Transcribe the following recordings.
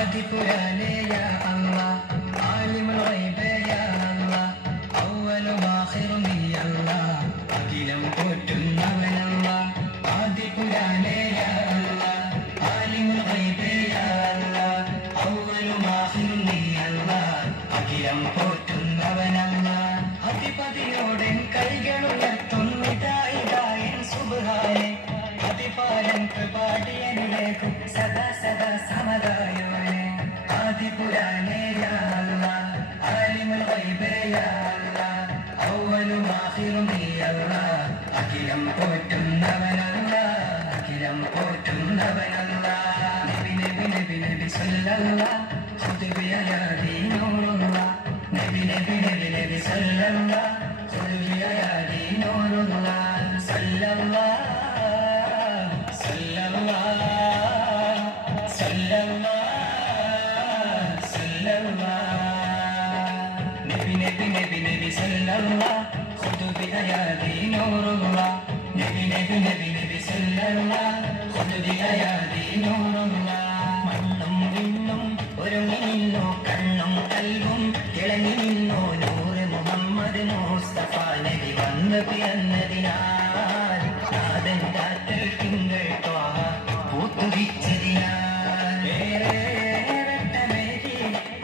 ആദിപുരാനേ യാ അല്ലാഹ് ആലിമുൽ ഗൈബേ യാ അല്ലാഹ് അവ്വലും ആഖിറും നീ അല്ലാഹ് അഖിലം പോറ്റുന്നവനല്ലാഹ് ആദിപുരാനേ യാ അല്ലാഹ് ആലിമുൽ ഗൈബേ യാ അല്ലാഹ് അവ്വലും ആഖിറും നീ അല്ലാഹ് അഖിലം പോറ്റുന്നവനല്ലാഹ് അധിപതിയോടെ കൈകളുയർത്തുന്നിതായിതായൻ സുബ്ഹാനെ അതിപാലൻ കൃപാടിയനിലേക്കും സദാ സദാ സമതായോനെ ആദിപുരാനേ യാ അല്ലാഹ് ആലിമുൽ ഗൈബേ യാ അല്ലാഹ് അവ്വലും ആഖിറും നീ അല്ലാഹ് അഖിലം പോറ്റുന്നവനല്ലാഹ് അഖിലം പോറ്റുന്നവനല്ലാഹ് നബി നബി നബി നബി സല്ലല്ലാഹ് ഖുദ് ബിയദി നൂറുല്ലാഹ് നബി നബി നബി നബി സല്ലല്ലാഹ് ഖുദ് ബിയദി നൂറുല്ലാഹ് സല്ലല്ലാഹ് നബി നബി നബി നബി സല്ലല്ലാഹ് ഖുദ് ബിയദി നൂറുല്ലാഹ് നബി നബി നബി നബി സല്ലല്ലാഹ് ഖുദ് ബിയദി നൂറുല്ലാഹ് മണ്ണും വിണ്ണും ഒരുങ്ങി നിന്നു കണ്ണും കൽവും തിളങ്ങി നിന്നു നൂറ് മുഹമ്മദ് മുസ്തഫ നബി വന്ന് പിറന്നതിനാൽ നാദൻ രാത്രിൽ തിങ്കൾ ത്വാഹ പൂത്തുവിച്ചതിനാൽ വെട്ടമേകി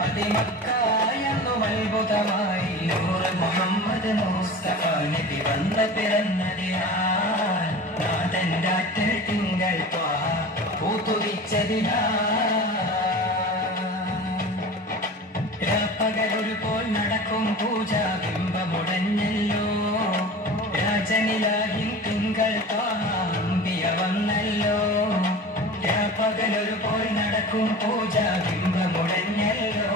അതിമക്കായെന്നും അത്ഭുതമായി നൂറ് മുഹമ്മദ് മുസ്തഫ നബി വന്ന് പിറന്നതിനാൽ നാദൻ രാത്രിൽ തിങ്കൾ ത്വാഹ പൂത്തുവിച്ചതിനാൽ പകലൊരു പോൽ നടക്കും പൂജ ബിംബമുടഞ്ഞല്ലോ രാജനിലാഹിൻ തിങ്കൾ ത്വാഹംബിയ വന്നല്ലോ പകലൊരു പോൽ നടക്കും പൂജ ബിംബമുടഞ്ഞല്ലോ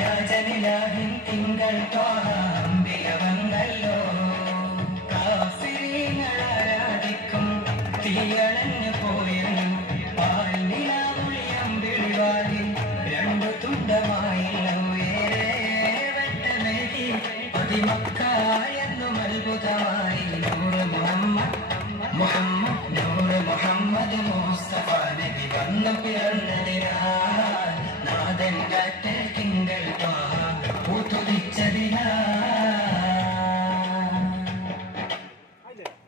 രാജനിലാഹിൻ തിങ്കൾ ത്വാഹംബിയ വന്നല്ലോ കാഫിരീങ്ങൾ ആരാധിക്കും തീയണഞ്ഞു പോയല്ലോ പാൽ നിലാവുളിയം വിളിവാലിൽ രണ്ടു തുണ്ടമായല്ലോ മക്കായെന്നും അത്ഭുതമായി നൂറ് മുഹമ്മദ് നൂറ് മുഹമ്മദ് മുസ്തഫ നബി വന്നു പിറന്നത്